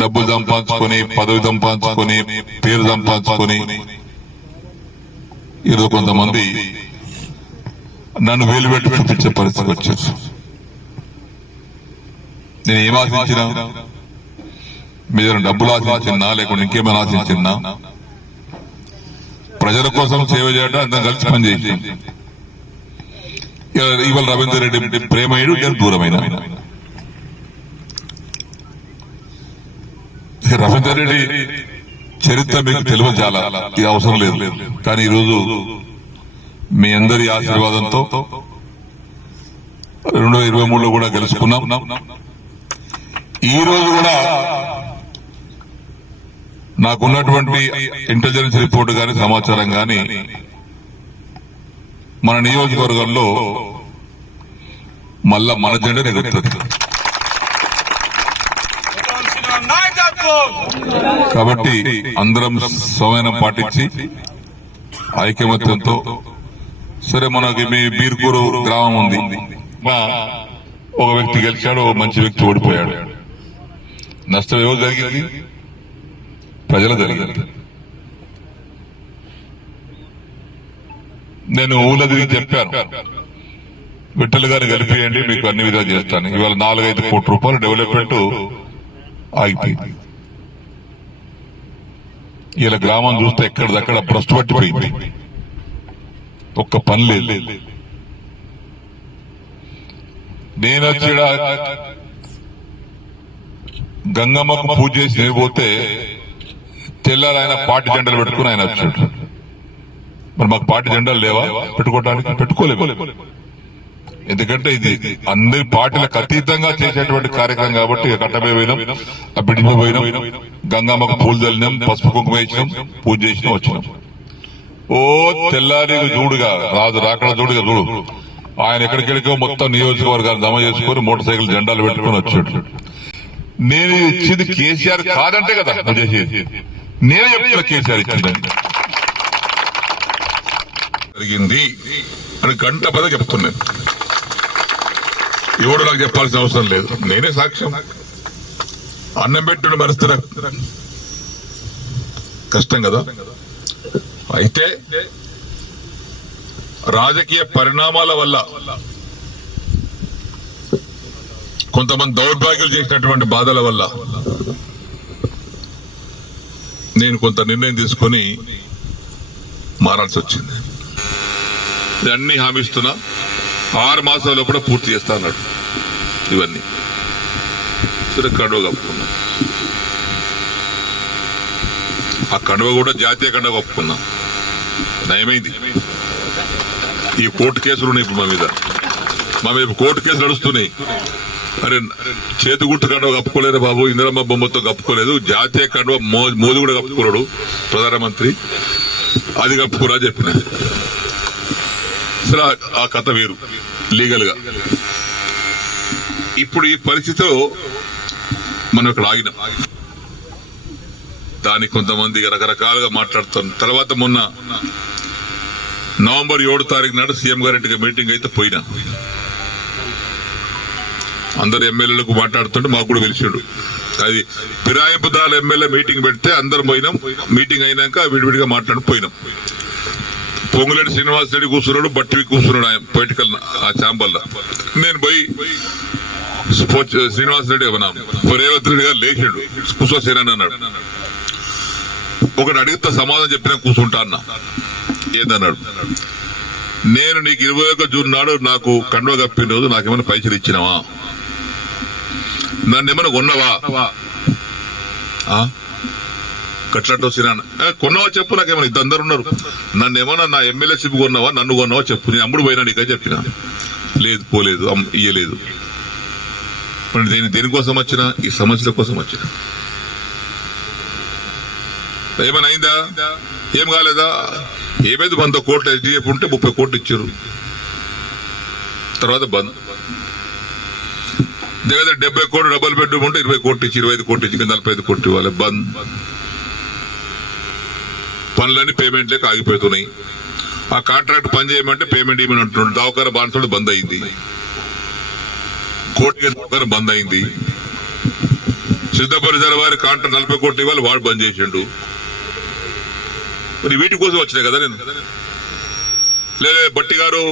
డబ్బులు సంపాదించుకొని పదవి సంపాదించుకొని పేరు సంపాదించుకొని ఈరోజు కొంతమంది నన్ను వేలు పెట్టి చూపించే పరిస్థితి వచ్చారు. నేను ఏం ఆశించినా, మీరు డబ్బులు ఆశించినా లేకుంటే ఇంకేమైనా ఆశించినా, ప్రజల కోసం సేవ చేయడం అందరం కలిసి పనిచేసి ఇవాళ రవీందర్ రెడ్డి ప్రేమయ్యాడు, నేను దూరమైన. రవీందర్ రెడ్డి చరిత్ర మీకు తెలియదు, చాలా ఇది అవసరం లేదు. కానీ ఈరోజు మీ అందరి ఆశీర్వాదంతో 2023లో కూడా గెలుచుకున్నాం. ఈ రోజు కూడా నాకున్నటువంటి ఇంటెలిజెన్స్ రిపోర్ట్ గాని సమాచారం గాని మన నియోజకవర్గంలో మళ్ళా మన జెండా ఎగురుతుంది. కాబట్టి అందరం సమయం పాటించి ఐకమత్యంతో, సరే మనకి మీ బీర్కూరు గ్రామం ఉంది, ఒక వ్యక్తి గెలిచాడు, మంచి వ్యక్తి ఓడిపోయాడు. నష్టం ఏవో జరిగింది, ప్రజలు జరిగింది. నేను ఊళ్ళో తిరిగి చెప్పాను, విఠల్ గారిని గెలిపియండి, మీకు అన్ని విధాలు చేస్తాను. ఇవాళ 4-5 కోట్ల రూపాయలు డెవలప్మెంట్ ఆగిపోయింది. ఇలా గ్రామం చూస్తే ఎక్కడిదక్కడ భ్రష్టు పట్టిపోయింది, ఒక్క పని లేదు. నేను వచ్చి గంగమ్మకు పూజ చేసి నేను పోతే తెల్లారు ఆయన పార్టీ జెండాలు పెట్టుకుని ఆయన వచ్చాడు. మరి మాకు పార్టీ జెండాలు లేవా పెట్టుకోవడానికి? పెట్టుకోలేము. ఎందుకంటే ఇది అందరి పార్టీలకు అతీతంగా చేసేటువంటి కార్యక్రమం కాబట్టి కట్టమే పోయినాం, ఆ బిడ్డ పోయినాం, గంగమ్మకు పూలు చల్లినాం, పసుపు కుంకుమ వేసినాం, పూజ చేసినాం, వచ్చినాం. ఓ తెల్లారి చూడుగా రాకడ చూడుగా చూడు, ఆయన ఎక్కడికెళ్ళికో మొత్తం నియోజకవర్గాన్ని జమ చేసుకుని మోటార్ సైకిల్ జెండాలు పెట్టుకుని వచ్చాడు. నేను ఇచ్చింది కేసీఆర్ కాదంటే కదా నువ్వు చేసేది, నేనే చెప్తున్నా కేసీఆర్ ఇచ్చిందని. జరిగింది అని గంట పద చెప్తున్నాను, ఎవడు నాకు చెప్పాల్సిన అవసరం లేదు, నేనే సాక్ష్యం. అన్నం పెట్టుడు మరుస్తున్నా కష్టం కదా. అయితే రాజకీయ పరిణామాల వల్ల కొంతమంది దౌర్భాగ్యులు చేసినటువంటి బాధల వల్ల నేను కొంత నిర్ణయం తీసుకుని మారాల్సి వచ్చింది. అన్ని హామీ ఇస్తున్నా, 6 మాసాల్లో కూడా పూర్తి చేస్తా అన్నాడు. ఇవన్నీ సరే, కండువ కప్పుకున్నా. ఆ కండువ కూడా జాతీయ కండువ కప్పుకున్నా. నయమైంది. ఈ కోర్టు కేసులు ఉన్నాయి ఇప్పుడు మా మీద కోర్టు కేసులు నడుస్తున్నాయి. అరే చేతి గుర్తు కండువ కప్పుకోలేదు బాబు, ఇందిరమ్మ బొమ్మతో కప్పుకోలేదు, జాతీయ కండువ మోదీ కూడా కప్పుకోలేడు ప్రధానమంత్రి, అది కప్పుకోరా చెప్పిన. సరే ఆ కథ వేరు లీగల్ గా. ఇప్పుడు ఈ పరిస్థితిలో మనం ఇక్కడ ఆగినాం. దానికి కొంతమంది రకరకాలుగా మాట్లాడుతాం. తర్వాత మొన్న నవంబర్ 7 తారీఖు నాడు సీఎం గారింటికి మీటింగ్ అయితే పోయినా. అందరు ఎమ్మెల్యేలకు మాట్లాడుతుంటే మాకు కూడా పిలిచాడు. అది ఫిరాయింపుదారుల ఎమ్మెల్యే మీటింగ్ పెడితే అందరం పోయినాం. మీటింగ్ అయినాక విడివిడిగా మాట్లాడి పోయినాం. పొంగులేటి శ్రీనివాస్ రెడ్డి కూర్చున్నాడు, బట్టివి కూర్చున్నాడు ఆయన పొలిటికల్ ఆ ఛాంబర్లో. నేను పోయి శ్రీనివాస్ రెడ్డి రేవంత్ రెడ్డి గారు లేచాడు, కూర్చోసేనని అన్నాడు. ఒకటి అడిగితే సమాధానం చెప్పినా కూర్చుంటా అన్నా. ఏందన్నాడు, నేను నీకు 21 జూన్ నాడు నాకు కండువ కప్పిన రోజు నాకేమైనా పైసలు ఇచ్చినావా, నన్ను ఏమైనా కొన్నావా, గట్లట్టు వచ్చినా కొన్నావా చెప్పు, నాకేమైనా ఇద్దరు ఉన్నారు, నన్ను ఏమన్నా నా ఎమ్మెల్యేషిప్ కొన్నావా, నన్ను కొన్నావా చెప్పు, నేను అమ్ముడు పోయినా నీకే చెప్పినా. లేదు పోలేదు, ఇయ్యలేదు. దేనికోసం వచ్చినా, ఈ సమస్యల కోసం వచ్చినా. ఏమైనా అయిందా, ఏం కాలేదా, ఏమైంది, 100 కోట్లు ఎస్డిఎఫ్ ఉంటే 30 కోట్లు ఇచ్చారు. తర్వాత బంద్. దగ్గర 70 కోట్లు డబుల్ బెడ్రూమ్ ఉంటే 20 కోట్లు ఇచ్చి, 25 కోట్లు ఇచ్చి, 45 కోట్లు ఇవ్వాలి. బంద్. పనులన్నీ పేమెంట్ లేక ఆగిపోతున్నాయి. ఆ కాంట్రాక్ట్ పని చేయమంటే పేమెంట్ ఇవ్వమని అంటున్నాడు. దవాఖాన బాన్సుడు బంద్ అయింది, కోర్టు దవాఖాన బంద్ అయింది. సిద్ధపల్లి వారి కాంట్రాక్ట్ 40 కోట్లు ఇవ్వాలి, వాడు బంద్ చేసిండు. మరి వీటి కోసం వచ్చినాయి కదా నేను. లేదా బట్టి గారు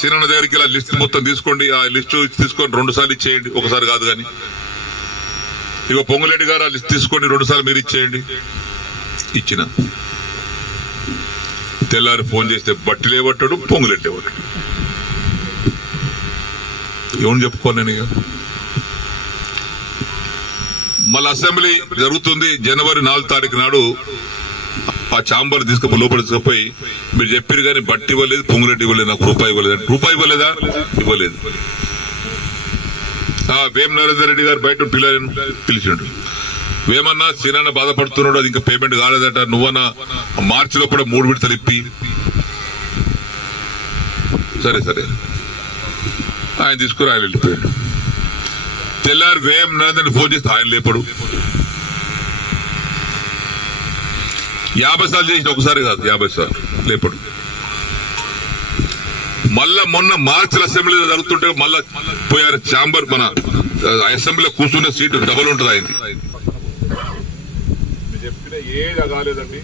చిన్న దగ్గరికి ఇలా లిస్ట్ మొత్తం తీసుకోండి, ఆ లిస్టు తీసుకొని 2 సార్లు ఇచ్చేయండి, ఒకసారి కాదు కానీ. ఇక పొంగులేటి గారు ఆ లిస్ట్ తీసుకోండి, 2 సార్లు మీరు ఇచ్చేయండి. ఇచ్చిన తెల్లారి ఫోన్ చేస్తే బట్టి లేవట్టాడు, పొంగులేటి లేవట్టాడు. ఏమని చెప్పుకోను నేను. ఇక మళ్ళీ అసెంబ్లీ జరుగుతుంది జనవరి 4 తారీఖు నాడు. ఆ ఛాంబర్ తీసుకుపోయి లోపల తీసుకుపోయి మీరు చెప్పారు కానీ బట్టి ఇవ్వలేదు, పొంగులేటి ఇవ్వలేదు, నాకు రూపాయి ఇవ్వలేదు. రూపాయి ఇవ్వలేదా? ఇవ్వలేదు. వేమ నరేందర్ రెడ్డి గారు బయట పిలిచిండు. వేమన్నా సీనన్న బాధపడుతున్నాడు, అది ఇంకా పేమెంట్ కాలేదట, నువ్వన్నా మార్చిలో కూడా 3 విడతలు ఇప్పి. సరే సరే ఆయన తీసుకుని ఆయన వెళ్ళిపోయాడు. తెల్లారు వేమ నరేందర్ ఫోన్ చేస్తే ఆయన లేపడు. 50 సార్లు చేసిన, ఒకసారి కాదు 50 సార్లు లేపడు. మళ్ళా మొన్న మార్చిల అసెంబ్లీలో జరుగుతుంటే మళ్ళా పోయారు ఛాంబర్. మన అసెంబ్లీలో కూర్చునే సీటు డబల్ ఉంటుంది అయింది. చెప్పిన ఏది కాలేదండి.